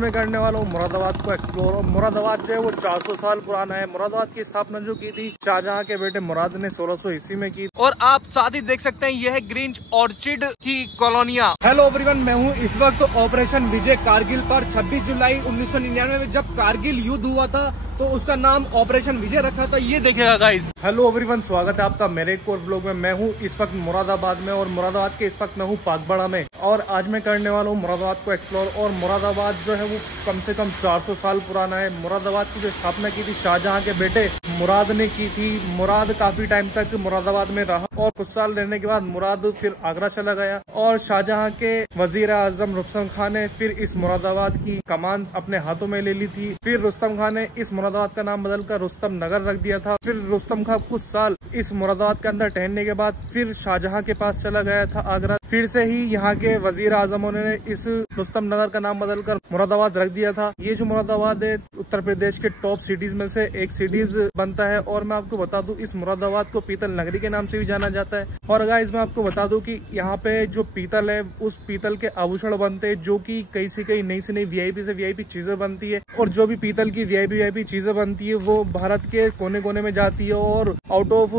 मैं करने वाला हूँ मुरादाबाद को एक्सप्लोर। और मुरादाबाद जो है वो 400 साल पुराना है। मुरादाबाद की स्थापना जो की थी शाहजहां के बेटे मुराद ने 1600 ईस्वी में की। और आप साथ ही देख सकते हैं यह है ग्रीन ऑर्चिड की कॉलोनिया। हेलो एवरीवन, मैं हूँ इस वक्त ऑपरेशन विजय कारगिल पर। 26 जुलाई 1999 में जब कारगिल युद्ध हुआ था तो उसका नाम ऑपरेशन विजय रखा था। ये देखेगा गाइस। हेलो एवरीवन, स्वागत है आपका मेरे एक और ब्लॉग में। मैं हूँ इस वक्त मुरादाबाद में और मुरादाबाद के इस वक्त मैं हूँ पाकबड़ा में। और आज मैं करने वाला हूँ मुरादाबाद को एक्सप्लोर। और मुरादाबाद जो है वो कम से कम 400 साल पुराना है। मुरादाबाद की जो स्थापना की थी शाहजहां के बेटे मुराद ने की थी। मुराद काफी टाइम तक मुरादाबाद में रहा और कुछ साल रहने के बाद मुराद फिर आगरा चला गया। और शाहजहां के वजीर आजम रुस्तम खान ने फिर इस मुरादाबाद की कमान अपने हाथों में ले ली थी। फिर रुस्तम खान ने इस मुरादाबाद का नाम बदलकर रुस्तम नगर रख दिया था। फिर रुस्तम खान कुछ साल इस मुरादाबाद के अंदर ठहरने के बाद फिर शाहजहां के पास चला गया था आगरा। फिर से ही यहाँ के वजीर आजमों ने इस रुस्तम नगर का नाम बदलकर मुरादाबाद रख दिया था। ये जो मुरादाबाद है उत्तर प्रदेश के टॉप सिटीज में से एक सिटीज बनता है। और मैं आपको बता दूं इस मुरादाबाद को पीतल नगरी के नाम से भी जाना जाता है। और गाइस मैं आपको बता दूं कि यहाँ पे जो पीतल है उस पीतल के आभूषण बनते हैं जो कि कई से कई नई से नई वीआईपी से वीआईपी चीजें बनती है। और जो भी पीतल की वीआईपी चीजें बनती है वो भारत के कोने कोने में जाती है और आउट ऑफ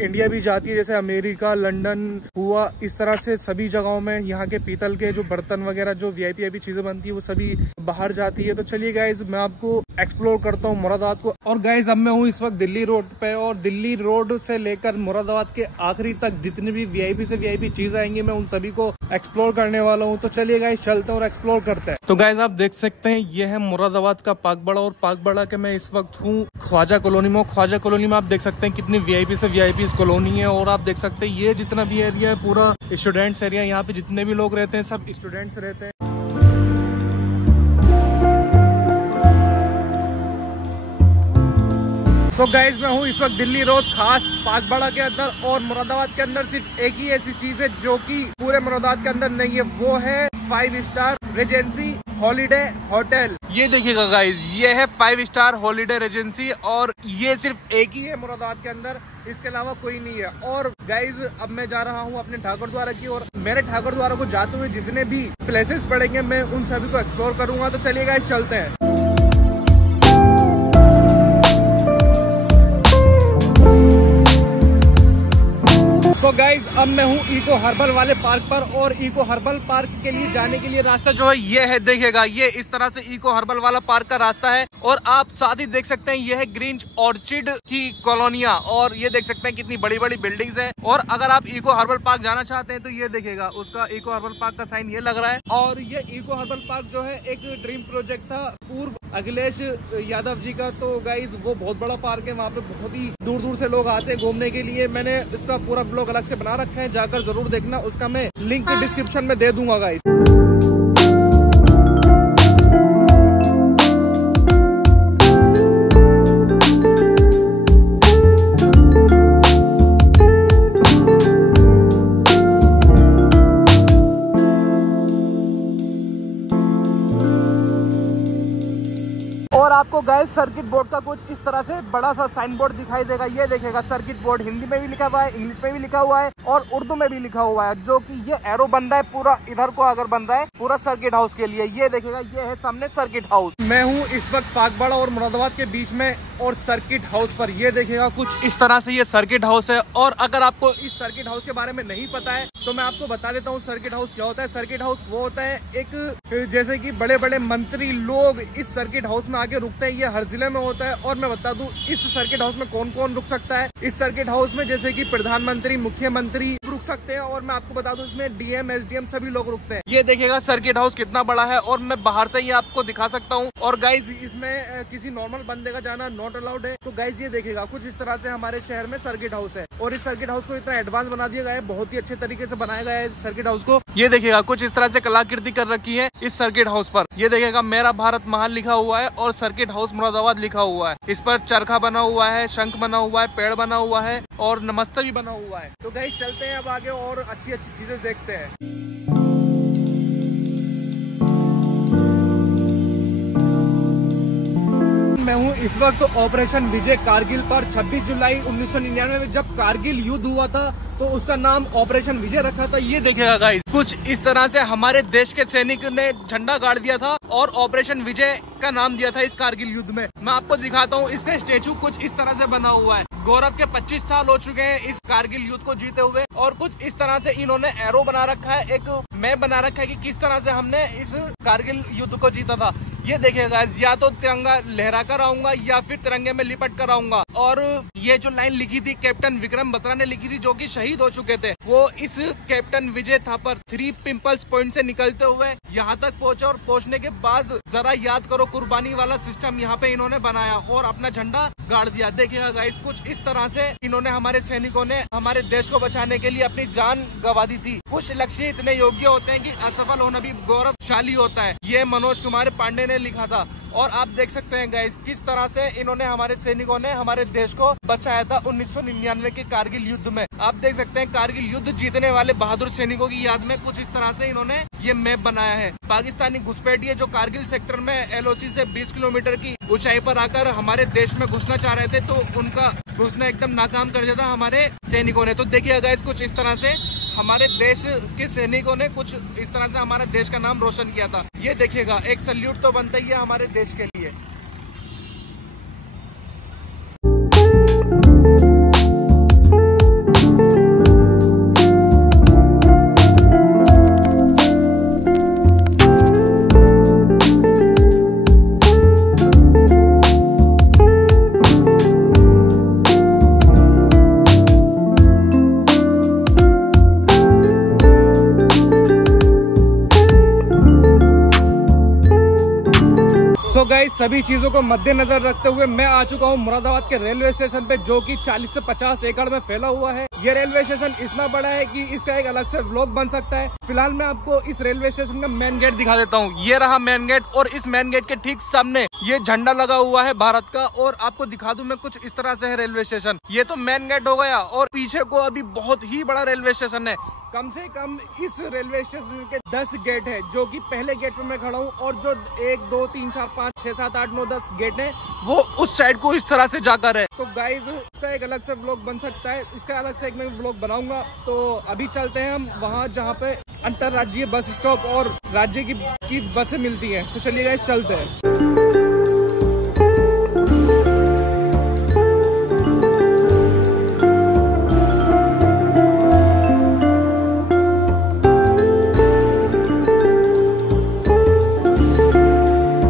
इंडिया भी जाती है, जैसे अमेरिका, लंदन हुआ। इस तरह से सभी जगहों में यहाँ के पीतल के जो बर्तन वगैरह जो वीआईपी चीजें बनती है वो सभी बाहर जाती है। तो चलिए गाइज मैं आपको एक्सप्लोर करता हूँ मुरादाबाद को। और गाइज अब मैं हूँ इस वक्त दिल्ली रोड पे और दिल्ली रोड से लेकर मुरादाबाद के आखिरी तक जितनी भी वीआईपी से वीआईपी चीज आएंगी मैं उन सभी को एक्सप्लोर करने वाला हूँ। तो चलिए गाइज चलते हैं और एक्सप्लोर करते हैं। तो गाइज आप देख सकते हैं ये है मुरादाबाद का पाकबड़ा। और पाकबड़ा के मैं इस वक्त हूँ ख्वाजा कॉलोनी में। ख्वाजा कॉलोनी में आप देख सकते हैं कितनी वीआईपी से वीआईपी कॉलोनी है। और आप देख सकते हैं ये जितना भी एरिया है पूरा स्टूडेंट्स एरिया। यहाँ पे जितने भी लोग रहते हैं सब स्टूडेंट्स रहते हैं। तो गाइज मैं हूँ इस वक्त दिल्ली रोड खास पाकबड़ा के अंदर। और मुरादाबाद के अंदर सिर्फ एक ही ऐसी चीज है जो कि पूरे मुरादाबाद के अंदर नहीं है, वो है 5 स्टार रेजेंसी हॉलीडे होटल। ये देखिएगा गाइज, ये है 5 स्टार हॉलीडे रेजेंसी और ये सिर्फ एक ही है मुरादाबाद के अंदर, इसके अलावा कोई नहीं है। और गाइज अब मैं जा रहा हूँ अपने ठाकुर द्वारा की और मेरे ठाकुर द्वारा को जाते हुए जितने भी प्लेसेस पड़ेंगे मैं उन सभी को एक्सप्लोर करूंगा। तो चलिए गाइज चलते हैं। तो गाइज अब मैं हूँ इको हर्बल वाले पार्क पर। और इको हर्बल पार्क के लिए जाने के लिए रास्ता जो है ये है, देखिएगा ये इस तरह से इको हर्बल वाला पार्क का रास्ता है। और आप साथ ही देख सकते हैं ये है ग्रीन ऑर्चिड की कॉलोनिया। और ये देख सकते हैं कितनी बड़ी बड़ी बिल्डिंग्स है। और अगर आप इको हर्बल पार्क जाना चाहते हैं तो ये देखिएगा उसका इको हर्बल पार्क का साइन ये लग रहा है। और ये इको हर्बल पार्क जो है एक ड्रीम प्रोजेक्ट था पूर्व अखिलेश यादव जी का। तो गाइज वो बहुत बड़ा पार्क है, वहाँ पे बहुत ही दूर दूर से लोग आते हैं घूमने के लिए। मैंने इसका पूरा ब्लॉग अलग से बना रखा है, जाकर जरूर देखना। उसका मैं लिंक डिस्क्रिप्शन में दे दूंगा गाइस। और आपको गाइस सर्किट बोर्ड का कुछ इस तरह से बड़ा सा साइन बोर्ड दिखाई देगा। ये देखेगा सर्किट बोर्ड हिंदी में भी लिखा हुआ है, इंग्लिश में भी लिखा हुआ है और उर्दू में भी लिखा हुआ है। जो कि ये एरो बन रहा है पूरा इधर को अगर बन रहा है पूरा सर्किट हाउस के लिए। ये देखेगा ये है सामने सर्किट हाउस। मैं हूँ इस वक्त पाकबड़ा और मुरादाबाद के बीच में और सर्किट हाउस पर। ये देखेगा कुछ इस तरह से ये सर्किट हाउस है। और अगर आपको इस सर्किट हाउस के बारे में नहीं पता है तो मैं आपको बता देता हूँ सर्किट हाउस क्या होता है। सर्किट हाउस वो होता है एक जैसे कि बड़े बड़े मंत्री लोग इस सर्किट हाउस में आके रुकते हैं। ये हर जिले में होता है। और मैं बता दूं इस सर्किट हाउस में कौन कौन रुक सकता है। इस सर्किट हाउस में जैसे कि प्रधानमंत्री, मुख्यमंत्री रुक सकते हैं। और मैं आपको बता दूं इसमें डीएम, एसडीएम सभी लोग रुकते हैं। ये देखिएगा सर्किट हाउस कितना बड़ा है और मैं बाहर से ही आपको दिखा सकता हूँ। और गाइज इसमें किसी नॉर्मल बंदे का जाना नॉट अलाउड है। तो गाइज ये देखिएगा कुछ इस तरह से हमारे शहर में सर्किट हाउस है। और इस सर्किट हाउस को इतना एडवांस बना दिया गया है, बहुत ही अच्छे तरीके से बनाया गया है सर्किट हाउस को। ये देखिएगा कुछ इस तरह से कलाकृति कर रखी है इस सर्किट हाउस पर। ये देखिएगा मेरा भारत महान लिखा हुआ है और सर्किट हाउस मुरादाबाद लिखा हुआ है। इस पर चरखा बना हुआ है, शंख बना हुआ है, पेड़ बना हुआ है और नमस्ते भी बना हुआ है। तो गाइस चलते हैं अब आगे और अच्छी अच्छी चीजें देखते हैं। मैं हूँ इस वक्त ऑपरेशन विजय कारगिल पर। 26 जुलाई 1999 में जब कारगिल युद्ध हुआ था तो उसका नाम ऑपरेशन विजय रखा था। ये देखिएगा गाइस कुछ इस तरह से हमारे देश के सैनिक ने झंडा गाड़ दिया था और ऑपरेशन विजय का नाम दिया था इस कारगिल युद्ध में। मैं आपको दिखाता हूँ, इसका स्टेचू कुछ इस तरह से बना हुआ है। गौरव के 25 साल हो चुके हैं इस कारगिल युद्ध को जीते हुए, और कुछ इस तरह से इन्होंने एरो बना रखा है, एक मैप बना रखा है कि किस तरह से हमने इस कारगिल युद्ध को जीता था। ये देखिएगा, या तो तिरंगा लहरा कर आऊंगा या फिर तिरंगे में लिपट कर आऊंगा। और ये जो लाइन लिखी थी कैप्टन विक्रम बत्रा ने लिखी थी, जो कि शहीद हो चुके थे, वो इस कैप्टन विजय थापर 3 पिंपल्स पॉइंट से निकलते हुए यहाँ तक पहुँचे, और पहुँचने के बाद जरा याद करो कुर्बानी वाला सिस्टम यहाँ पे इन्होंने बनाया और अपना झंडा गाड़ दिया। देखिएगा गाइस, कुछ इस तरह से इन्होंने, हमारे सैनिकों ने हमारे देश को बचाने के लिए अपनी जान गंवा दी थी। कुछ लक्ष्य इतने योग्य होते हैं कि असफल होना भी गौरवशाली होता है। ये मनोज कुमार पांडे ने लिखा था। और आप देख सकते हैं गाइस, किस तरह से इन्होंने, हमारे सैनिकों ने हमारे देश को बचाया था 1999 के कारगिल युद्ध में। आप देख सकते हैं कारगिल युद्ध जीतने वाले बहादुर सैनिकों की याद में कुछ इस तरह से इन्होंने ये मैप बनाया है। पाकिस्तानी घुसपैठिए जो कारगिल सेक्टर में LOC से 20 किलोमीटर की ऊंचाई पर आकर हमारे देश में घुसना चाह रहे थे, तो उनका घुसना एकदम नाकाम कर दिया था हमारे सैनिकों ने। तो देखिए गाइस, कुछ इस तरह से हमारे देश के सैनिकों ने कुछ इस तरह से हमारे देश का नाम रोशन किया था। ये देखिएगा, एक सल्यूट तो बनता ही है हमारे देश के लिए। तो गाइस, सभी चीजों को मद्देनजर रखते हुए मैं आ चुका हूँ मुरादाबाद के रेलवे स्टेशन पे, जो कि 40 से 50 एकड़ में फैला हुआ है। ये रेलवे स्टेशन इतना बड़ा है कि इसका एक अलग से व्लॉग बन सकता है। फिलहाल मैं आपको इस रेलवे स्टेशन का मेन गेट दिखा देता हूँ। ये रहा मेन गेट, और इस मेन गेट के ठीक सामने ये झंडा लगा हुआ है भारत का। और आपको दिखा दूं मैं, कुछ इस तरह से है रेलवे स्टेशन। ये तो मेन गेट हो गया, और पीछे को अभी बहुत ही बड़ा रेलवे स्टेशन है। कम से कम इस रेलवे स्टेशन के 10 गेट है, जो कि पहले गेट पे मैं खड़ा हूँ, और जो 1 2 3 4 5 6 7 8 9 10 गेट है, वो उस साइड को इस तरह से जाकर है। तो गाइज, इसका एक अलग से व्लॉग बन सकता है, इसका अलग से एक मैं व्लॉग बनाऊंगा। तो अभी चलते हैं हम वहाँ जहाँ पे अंतरराज्यीय बस स्टॉप और राज्य की बसें मिलती हैं। तो चलिए गाइज, चलते हैं।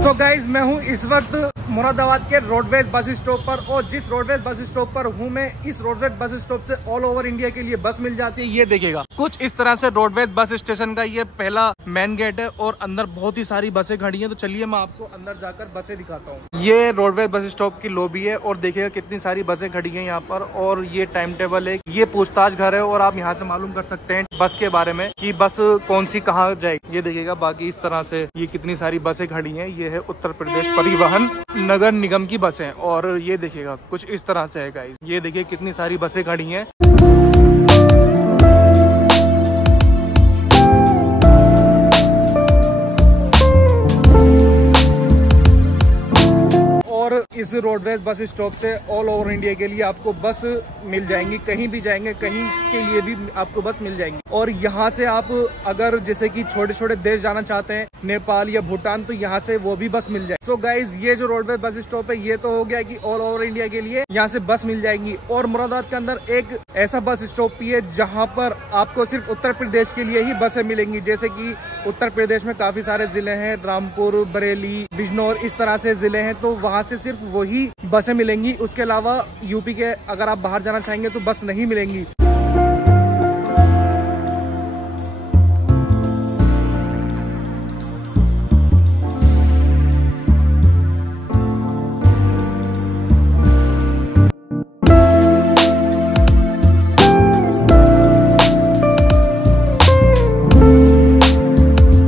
तो गाइज, मैं हूँ इस वक्त मुरादाबाद के रोडवेज बस स्टॉप पर, और जिस रोडवेज बस स्टॉप पर हूँ मैं, इस रोडवेज बस स्टॉप से ऑल ओवर इंडिया के लिए बस मिल जाती है। ये देखिएगा, कुछ इस तरह से रोडवेज बस स्टेशन का ये पहला मेन गेट है, और अंदर बहुत ही सारी बसें खड़ी हैं। तो चलिए मैं आपको अंदर जाकर बसें दिखाता हूँ। ये रोडवेज बस स्टॉप की लॉबी है, और देखिएगा कितनी सारी बसें खड़ी हैं यहाँ पर। और ये टाइम टेबल है, ये पूछताछ घर है, और आप यहाँ से मालूम कर सकते हैं बस के बारे में कि बस कौन सी कहाँ जाएगी। ये देखिएगा, बाकी इस तरह से ये कितनी सारी बसें खड़ी हैं। ये है उत्तर प्रदेश परिवहन नगर निगम की बसें, और ये देखिएगा कुछ इस तरह से है गाइस। ये देखिए कितनी सारी बसें खड़ी हैं। और इस रोडवेज बस स्टॉप से ऑल ओवर इंडिया के लिए आपको बस मिल जाएंगी। कहीं भी जाएंगे, कहीं के लिए भी आपको बस मिल जाएंगी। और यहाँ से आप अगर जैसे कि छोटे छोटे देश जाना चाहते हैं, नेपाल या भूटान, तो यहाँ से वो भी बस मिल जाए। सो गाइज, ये जो रोडवेज बस स्टॉप है, ये तो हो गया कि ऑल ओवर इंडिया के लिए यहाँ से बस मिल जाएंगी। और मुरादाबाद के अंदर एक ऐसा बस स्टॉप भी है जहाँ पर आपको सिर्फ उत्तर प्रदेश के लिए ही बसें मिलेंगी। जैसे कि उत्तर प्रदेश में काफी सारे जिले हैं, रामपुर, बरेली, बिजनौर, इस तरह से जिले हैं, तो वहाँ से सिर्फ वही बसें मिलेंगी। उसके अलावा यूपी के अगर आप बाहर जाना चाहेंगे तो बस नहीं मिलेंगी।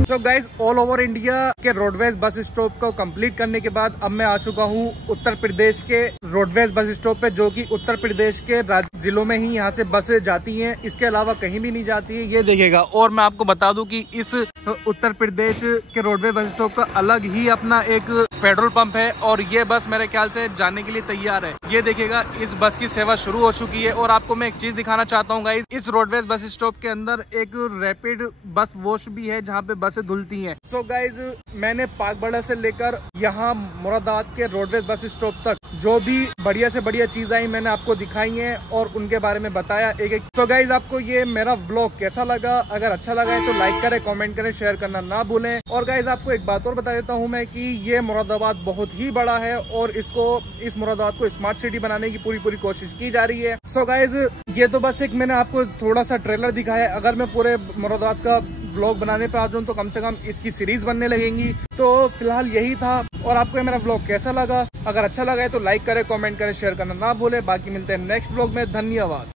तो गाइज, ऑल ओवर इंडिया के रोडवेज बस स्टॉप को कंप्लीट करने के बाद अब मैं आ चुका हूँ उत्तर प्रदेश के रोडवेज बस स्टॉप पे, जो कि उत्तर प्रदेश के जिलों में ही यहाँ से बसें जाती हैं, इसके अलावा कहीं भी नहीं जाती है। ये देखिएगा, और मैं आपको बता दूं कि इस उत्तर प्रदेश के रोडवेज बस स्टॉप का अलग ही अपना एक पेट्रोल पंप है, और ये बस मेरे ख्याल से जाने के लिए तैयार है। ये देखिएगा, इस बस की सेवा शुरू हो चुकी है। और आपको मैं एक चीज दिखाना चाहता हूँ गाइस, इस रोडवेज बस स्टॉप के अंदर एक रैपिड बस वॉश भी है, जहाँ पे बसें धुलती हैं। सो गाइज, मैंने पागबड़ा से लेकर यहाँ मुरादाबाद के रोडवेज बस स्टॉप तक जो भी बढ़िया से बढ़िया चीज आई मैंने आपको दिखाई है और उनके बारे में बताया एक एक। सो गाइज, आपको ये मेरा व्लॉग कैसा लगा? अगर अच्छा लगा है तो लाइक करें, कमेंट करें, शेयर करना ना भूलें। और गाइज, आपको एक बात और बता देता हूँ मैं कि ये मुरादाबाद बहुत ही बड़ा है और इस मुरादाबाद को स्मार्ट सिटी बनाने की पूरी कोशिश की जा रही है। सो गाइज, ये तो बस एक मैंने आपको थोड़ा सा ट्रेलर दिखाया। अगर मैं पूरे मुरादाबाद का व्लॉग बनाने पे आ जाऊं तो कम से कम इसकी सीरीज बनने लगेंगी। तो फिलहाल यही था। और आपको मेरा व्लॉग कैसा लगा? अगर अच्छा लगा है तो लाइक करें, कमेंट करें, शेयर करना ना भूले। बाकी मिलते हैं नेक्स्ट व्लॉग में। धन्यवाद।